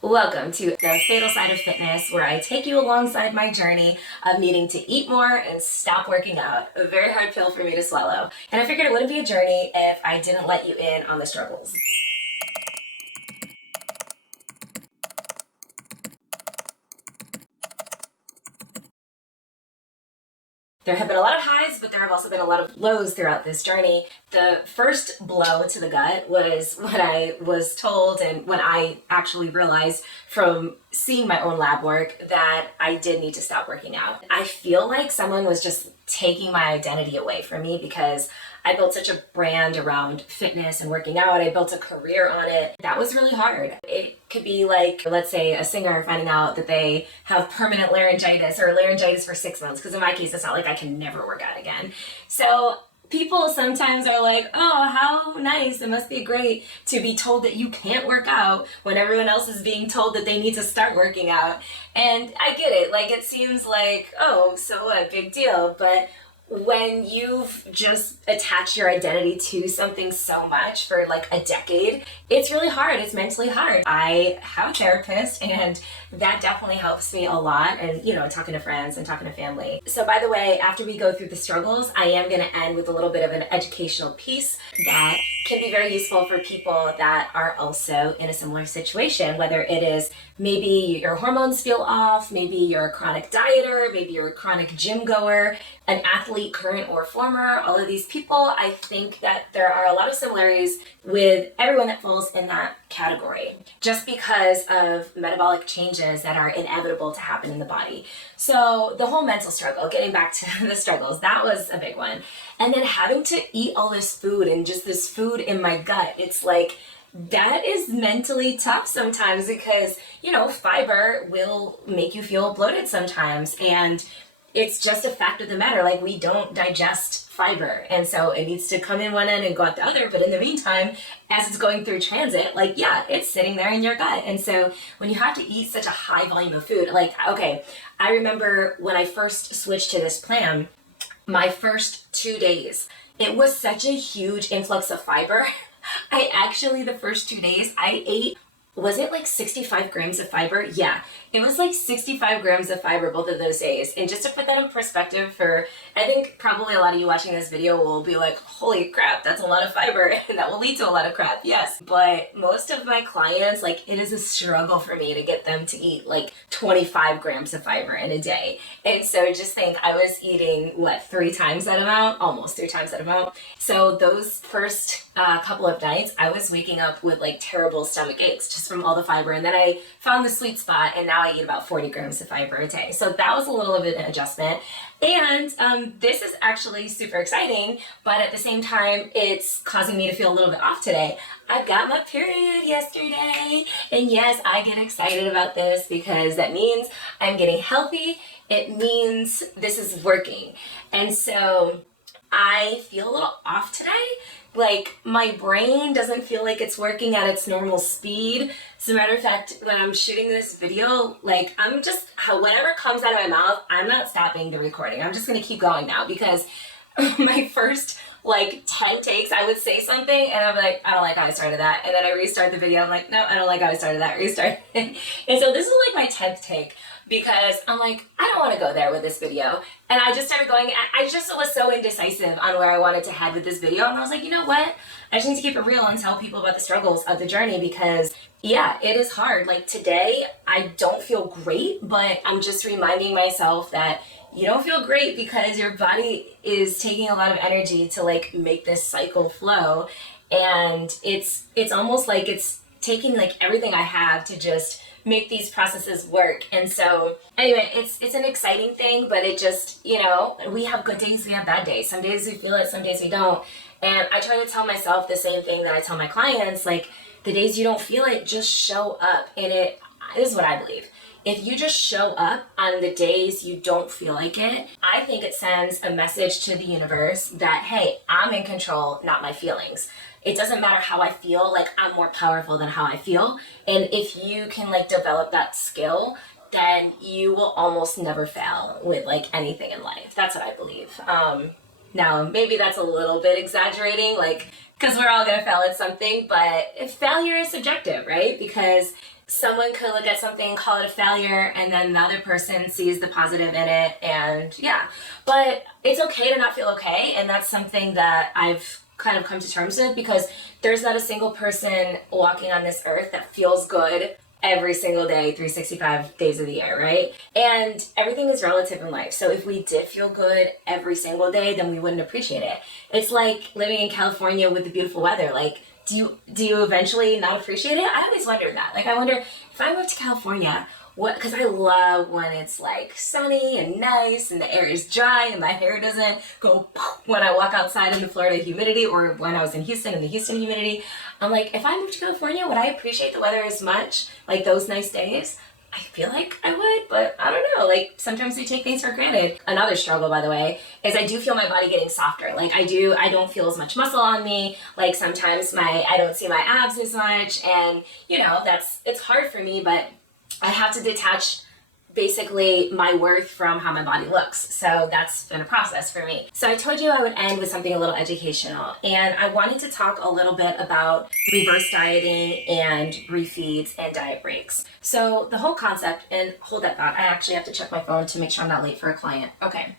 Welcome to the Fatal Side of Fitness, where I take you alongside my journey of needing to eat more and stop working out. A very hard pill for me to swallow. And I figured it wouldn't be a journey if I didn't let you in on the struggles. There have been a lot of highs, but there have also been a lot of lows throughout this journey. The first blow to the gut was when I was told and when I actually realized from seeing my own lab work that I did need to stop working out. I feel like someone was just taking my identity away from me because I built such a brand around fitness and working out. I built a career on it. That was really hard. It could be like, let's say, a singer finding out that they have permanent laryngitis or laryngitis for 6 months, because in my case, it's not like I can never work out again. So people sometimes are like, oh, how nice. It must be great to be told that you can't work out when everyone else is being told that they need to start working out. And I get it. Like, it seems like, oh, so what, big deal. But when you've just attached your identity to something so much for like a decade, it's really hard. It's mentally hard. I have a therapist, and that definitely helps me a lot. And, talking to friends and talking to family. So by the way, after we go through the struggles, I am going to end with a little bit of an educational piece that can be very useful for people that are also in a similar situation, whether it is maybe your hormones feel off, maybe you're a chronic dieter, maybe you're a chronic gym goer, an athlete, current or former. All of these people, I think that there are a lot of similarities with everyone that falls in that category, just because of metabolic changes that are inevitable to happen in the body. So the whole mental struggle, getting back to the struggles, that was a big one. And then having to eat all this food and just this food in my gut, it's like, that is mentally tough sometimes because, fiber will make you feel bloated sometimes. And it's just a fact of the matter. Like, we don't digest fiber. And so it needs to come in one end and go out the other. But in the meantime, as it's going through transit, it's sitting there in your gut. And so when you have to eat such a high volume of food, I remember when I first switched to this plan, my first 2 days, it was such a huge influx of fiber. The first 2 days, I ate, was it like 65 grams of fiber? Yeah, it was like 65 grams of fiber both of those days. And just to put that in perspective I think probably a lot of you watching this video will be like, holy crap, that's a lot of fiber. And that will lead to a lot of crap, yes. But most of my clients, it is a struggle for me to get them to eat 25 grams of fiber in a day. And so just think, I was eating, 3 times that amount? Almost 3 times that amount. So those first couple of nights, I was waking up with terrible stomach aches just from all the fiber. And then I found the sweet spot, and now I eat about 40 grams of fiber a day. So that was a little bit of an adjustment. And this is actually super exciting, but at the same time, it's causing me to feel a little bit off today. I got my period yesterday, and yes, I get excited about this because that means I'm getting healthy. It means this is working. And so I feel a little off today. My brain doesn't feel like it's working at its normal speed. As a matter of fact, when I'm shooting this video, I'm just, whatever comes out of my mouth, I'm not stopping the recording. I'm just gonna keep going now because my first 10 takes, I would say something and I'm like, I don't like how I started that. And then I restart the video. I'm like, no, I don't like how I started that. Restart. And so this is my 10th take, because I'm like, I don't want to go there with this video. And I just started going, I just was so indecisive on where I wanted to head with this video. And I was like, you know what? I just need to keep it real and tell people about the struggles of the journey because, yeah, it is hard. Today, I don't feel great, but I'm just reminding myself that you don't feel great because your body is taking a lot of energy to make this cycle flow. And it's almost like it's taking everything I have to just make these processes work. And so anyway, it's an exciting thing, but it just, we have good days, we have bad days. Some days we feel it, some days we don't. And I try to tell myself the same thing that I tell my clients, the days you don't feel it, just show up. And this is what I believe. If you just show up on the days you don't feel like it, I think it sends a message to the universe that, hey, I'm in control, not my feelings. It doesn't matter how I feel, I'm more powerful than how I feel. And if you can develop that skill, then you will almost never fail with anything in life. That's what I believe. Now, maybe that's a little bit exaggerating, because we're all gonna fail at something, but failure is subjective, right? Because someone could look at something, call it a failure, and then the other person sees the positive in it, and yeah. But it's okay to not feel okay, and that's something that I've kind of come to terms with, because there's not a single person walking on this earth that feels good every single day, 365 days of the year, right? And everything is relative in life. So if we did feel good every single day, then we wouldn't appreciate it. It's like living in California with the beautiful weather. Like, do you eventually not appreciate it? I always wonder that. Like, I wonder if I moved to California, what, because I love when it's like sunny and nice and the air is dry and my hair doesn't go poof when I walk outside in the Florida humidity, or when I was in Houston in the Houston humidity. I'm like, if I moved to California, would I appreciate the weather as much, like those nice days? I feel like I would, but I don't know. Like, sometimes we take things for granted. Another struggle, by the way, is I do feel my body getting softer. Like, I don't feel as much muscle on me. Like, sometimes I don't see my abs as much, and it's hard for me, but I have to detach basically my worth from how my body looks. So that's been a process for me. So I told you I would end with something a little educational, and I wanted to talk a little bit about reverse dieting and refeeds and diet breaks. So the whole concept, and hold that thought, I actually have to check my phone to make sure I'm not late for a client. Okay,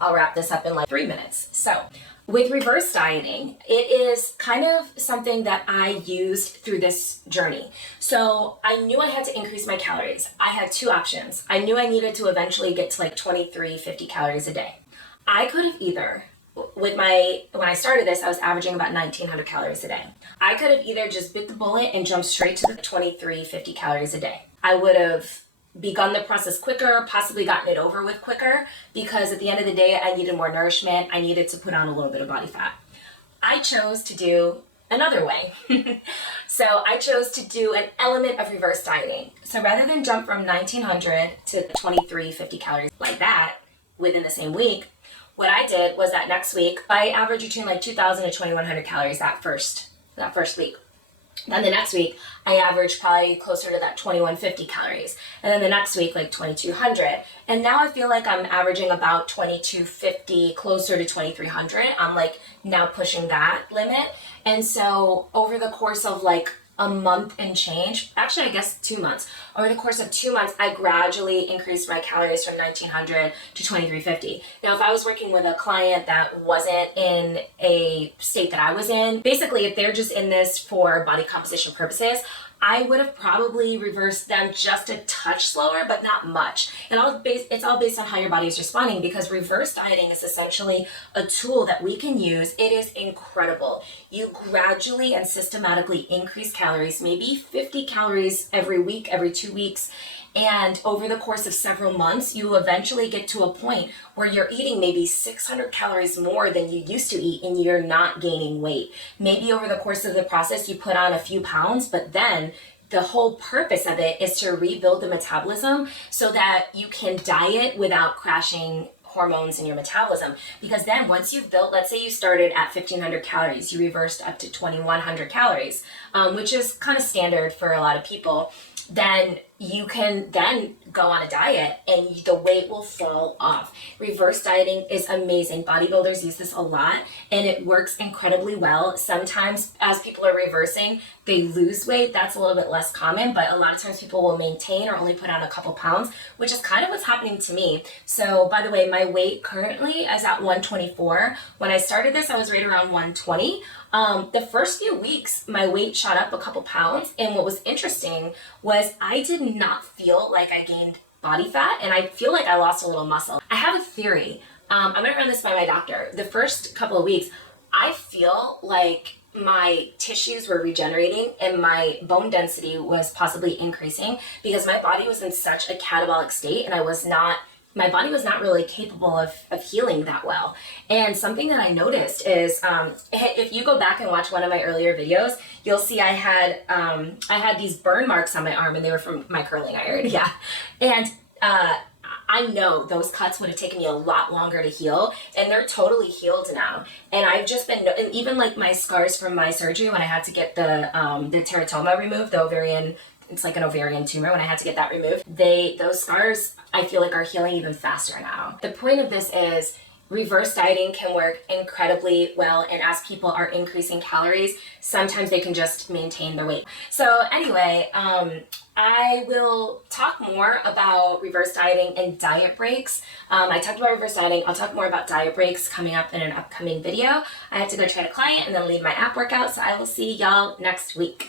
I'll wrap this up in like 3 minutes. So with reverse dieting, it is kind of something that I used through this journey. So I knew I had to increase my calories. I had two options. I knew I needed to eventually get to like 2350 calories a day. I could have either, when I started this, I was averaging about 1900 calories a day. I could have either just bit the bullet and jumped straight to the 2350 calories a day. I would have begun the process quicker, possibly gotten it over with quicker, because at the end of the day, I needed more nourishment. I needed to put on a little bit of body fat. I chose to do another way. So I chose to do an element of reverse dieting. So rather than jump from 1900 to 2350 calories like that within the same week, what I did was that next week, I averaged between like 2000 to 2100 calories that first week. Then the next week, I averaged probably closer to that 2150 calories. And then the next week, like 2200. And now I feel like I'm averaging about 2250, closer to 2300. I'm like now pushing that limit. And so over the course of like a month and change, actually I guess 2 months, over the course of 2 months, I gradually increased my calories from 1900 to 2350. Now, if I was working with a client that wasn't in a state that I was in, basically if they're just in this for body composition purposes, I would have probably reversed them just a touch slower, but not much. And it's all based on how your body is responding, because reverse dieting is essentially a tool that we can use. It is incredible. You gradually and systematically increase calories, maybe 50 calories every week, every 2 weeks. And over the course of several months, you eventually get to a point where you're eating maybe 600 calories more than you used to eat, and you're not gaining weight. Maybe over the course of the process, you put on a few pounds, but then the whole purpose of it is to rebuild the metabolism so that you can diet without crashing hormones in your metabolism. Because then once you've built, let's say you started at 1500 calories, you reversed up to 2100 calories, which is kind of standard for a lot of people, then you can then go on a diet and the weight will fall off. Reverse dieting is amazing. Bodybuilders use this a lot and it works incredibly well. Sometimes as people are reversing, they lose weight. That's a little bit less common, but a lot of times people will maintain or only put on a couple pounds, which is kind of what's happening to me. So by the way, my weight currently is at 124. When I started this, I was right around 120. The first few weeks, my weight shot up a couple pounds. And what was interesting was I did not feel like I gained body fat, and I feel like I lost a little muscle. I have a theory. I'm going to run this by my doctor. The first couple of weeks, I feel like my tissues were regenerating and my bone density was possibly increasing because my body was in such a catabolic state, and my body was not really capable of healing that well. And something that I noticed is, if you go back and watch one of my earlier videos, you'll see I had these burn marks on my arm, and they were from my curling iron. Yeah. And I know those cuts would have taken me a lot longer to heal, and they're totally healed now. And I've just been, and even like my scars from my surgery when I had to get the teratoma removed, the ovarian, it's like an ovarian tumor. When I had to get that removed, those scars, I feel like, are healing even faster now. The point of this is, reverse dieting can work incredibly well, and as people are increasing calories, sometimes they can just maintain their weight. So anyway, I will talk more about reverse dieting and diet breaks. I talked about reverse dieting. I'll talk more about diet breaks coming up in an upcoming video. I have to go train a client and then lead my app workout, so I will see y'all next week.